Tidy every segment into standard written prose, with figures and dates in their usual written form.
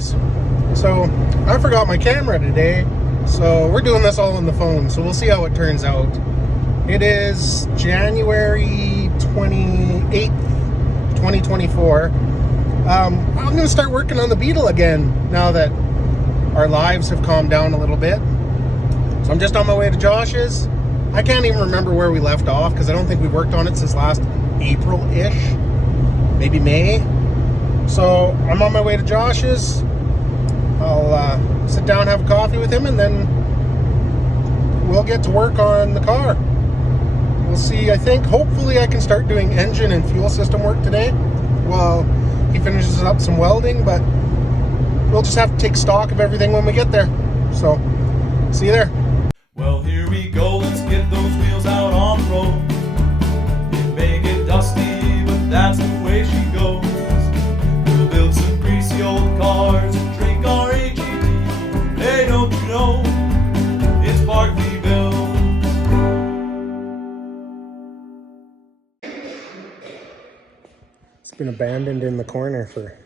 guys. So I forgot my camera today, so we're doing this all on the phone, so we'll see how it turns out. It is January 28th, 2024. I'm going to start working on the Beetle again now that our lives have calmed down a little bit. So I'm just on my way to Josh's. I can't even remember where we left off because I don't think we worked on it since last April-ish, maybe May. So I'm on my way to Josh's. I'll sit down, have a coffee with him, and then we'll get to work on the car. We'll see. I think hopefully I can start doing engine and fuel system work today while he finishes up some welding, but we'll just have to take stock of everything when we get there. So see you there. Well, here we go, let's get those wheels out on the road. It may get dusty, but that's the way she goes. We'll build some greasy old cars and drink our AGD. Hey, don't you know, it's Barkleyville. It's been abandoned in the corner for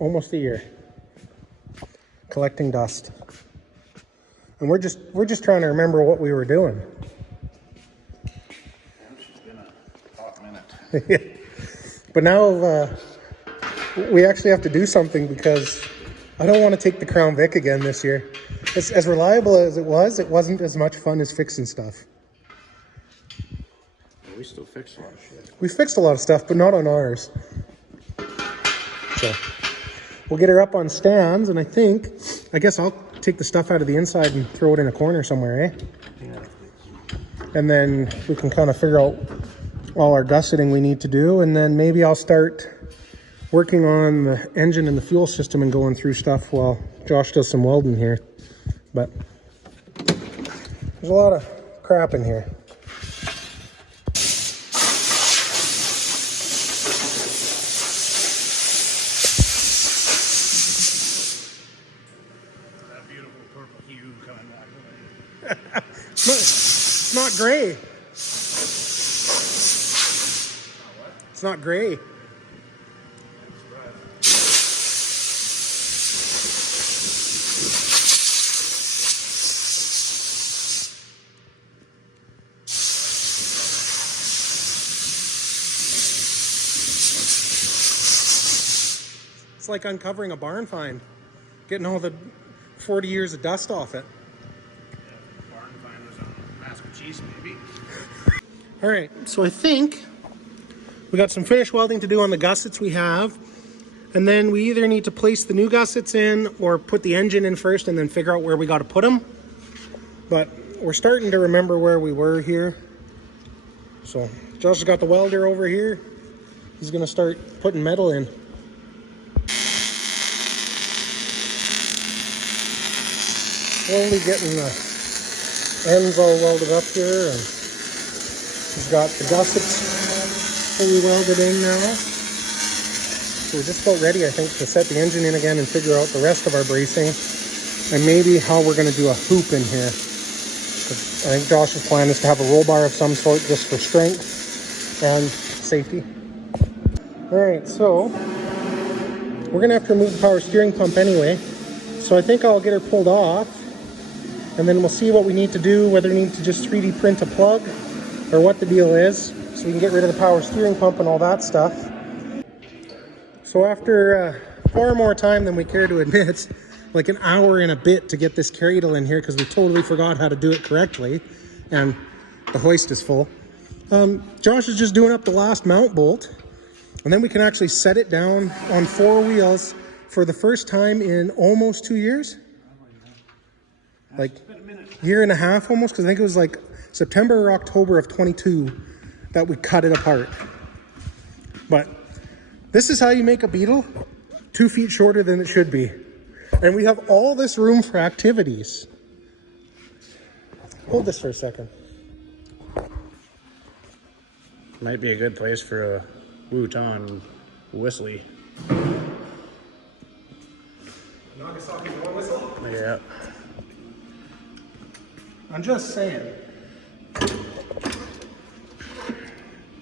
almost a year, collecting dust. And we're just trying to remember what we were doing. It's been a hot minute. But now we actually have to do something because I don't want to take the Crown Vic again this year. As reliable as it wasn't as much fun as fixing stuff. We still fixed a lot of shit. We fixed a lot of stuff, but not on ours. So we'll get her up on stands, and I guess I'll take the stuff out of the inside and throw it in a corner somewhere, eh? Yeah. And then we can kind of figure out all our gusseting we need to do, and then maybe I'll start working on the engine and the fuel system and going through stuff while Josh does some welding here. But there's a lot of crap in here. It's not gray. It's not gray. It's like uncovering a barn find, getting all the 40 years of dust off it. Maybe. All right, so I think we got some finish welding to do on the gussets we have, and then we either need to place the new gussets in or put the engine in first and then figure out where we got to put them. But we're starting to remember where we were here. So Josh has got the welder over here. He's gonna start putting metal in. Slowly getting the ends all welded up here, and we've got the gussets fully welded in now. So we're just about ready, I think, to set the engine in again and figure out the rest of our bracing and maybe how we're going to do a hoop in here. I think Josh's plan is to have a roll bar of some sort just for strength and safety. All right, so we're going to have to remove the power steering pump anyway. So I think I'll get her pulled off, and then we'll see what we need to do, whether we need to just 3D print a plug or what the deal is, so we can get rid of the power steering pump and all that stuff. So after far more time than we care to admit, like an hour and a bit to get this cradle in here because we totally forgot how to do it correctly, and the hoist is full. Josh is just doing up the last mount bolt, and then we can actually set it down on 4 wheels for the first time in almost 2 years. Like year and a half almost, because I think it was like September or October of 22 that we cut it apart. But this is how you make a Beetle 2 feet shorter than it should be. And we have all this room for activities. Hold this for a second. Might be a good place for a Wutan whistly. Nagasaki door whistle? Yeah. I'm just saying.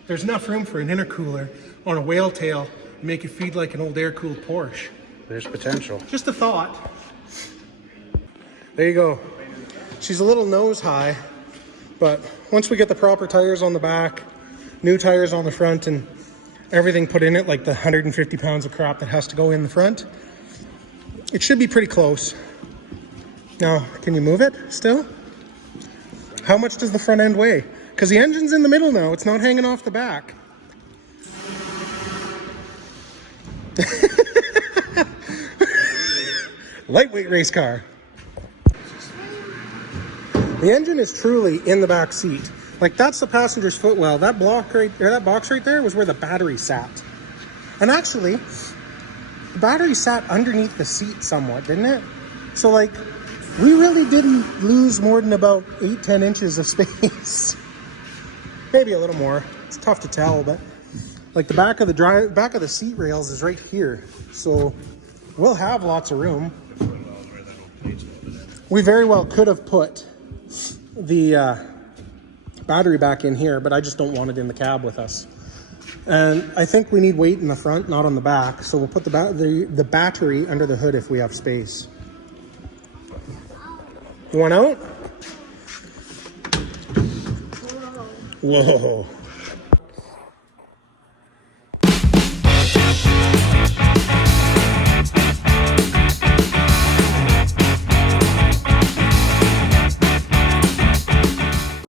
There's enough room for an intercooler on a whale tail to make it feed like an old air-cooled Porsche. There's potential. Just a thought. There you go. She's a little nose high, but once we get the proper tires on the back, new tires on the front, and everything put in it, like the 150 pounds of crap that has to go in the front, it should be pretty close. Now, can you move it still? How much does the front end weigh? Because the engine's in the middle now. It's not hanging off the back. Lightweight race car. The engine is truly in the back seat. Like, that's the passenger's footwell. That block right, or that box right there was where the battery sat. And actually, the battery sat underneath the seat somewhat, didn't it? So, like, we really didn't lose more than about 8-10 inches of space. Maybe a little more. It's tough to tell, but like the back of the seat rails is right here, so we'll have lots of room. We very well could have put the battery back in here, but I just don't want it in the cab with us. And I think we need weight in the front, not on the back, so we'll put the battery under the hood if we have space. You want out? Whoa.